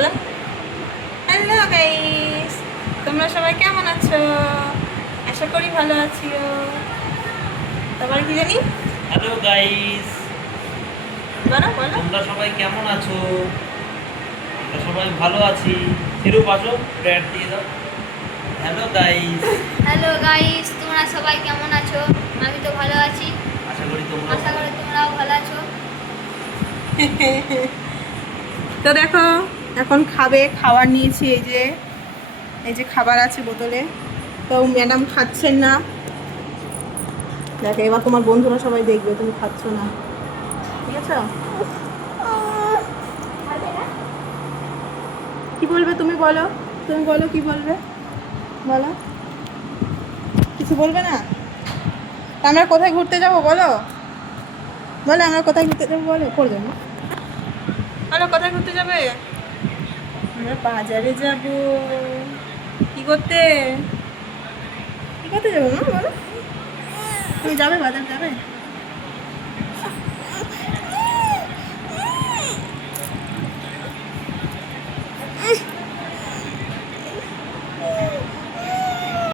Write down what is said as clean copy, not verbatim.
বলো। Hello guys, তোমরা সবাই কেমন আছো? আশা করি ভালো আছিও। তারপরে কি জানি হ্যালো গাইস, বলো বলো। তোমরা সবাই কেমন আছো? আমরা সবাই ভালো আছি। ফিরু পাশো প্রেয়ার দিয়ে দাও। হ্যালো গাইস, হ্যালো গাইস, তোমরা সবাই কেমন আছো? আমি তো ভালো আছি। আশা করি তোমরা আশা ভালো করি আছো। তোমরাও ভালো আছো। তো দেখো, এখন খাবে, খাবার নিয়েছি। এই যে খাবার আছে বোতলে। তো ম্যাডাম খাচ্ছেন না। দেখো, এবার তোমার বন্ধুরা সবাই দেখবে তুমি খাচ্ছ না, ঠিক আছে? কি বলবে তুমি? বলো, তুমি বলো কি বলবে, বলো। কিছু বলবে না? তা আমরা কোথায় ঘুরতে যাবো বলো, বলো আমরা কোথায় ঘুরতে যাবো, বলো। পড়বে না, বলো কোথায় ঘুরতে যাবে? আমরা বাজারে যাব। কি করতে, কি করতে যাবো মা, বলো। তুমি যাবে, বাজার যাবে?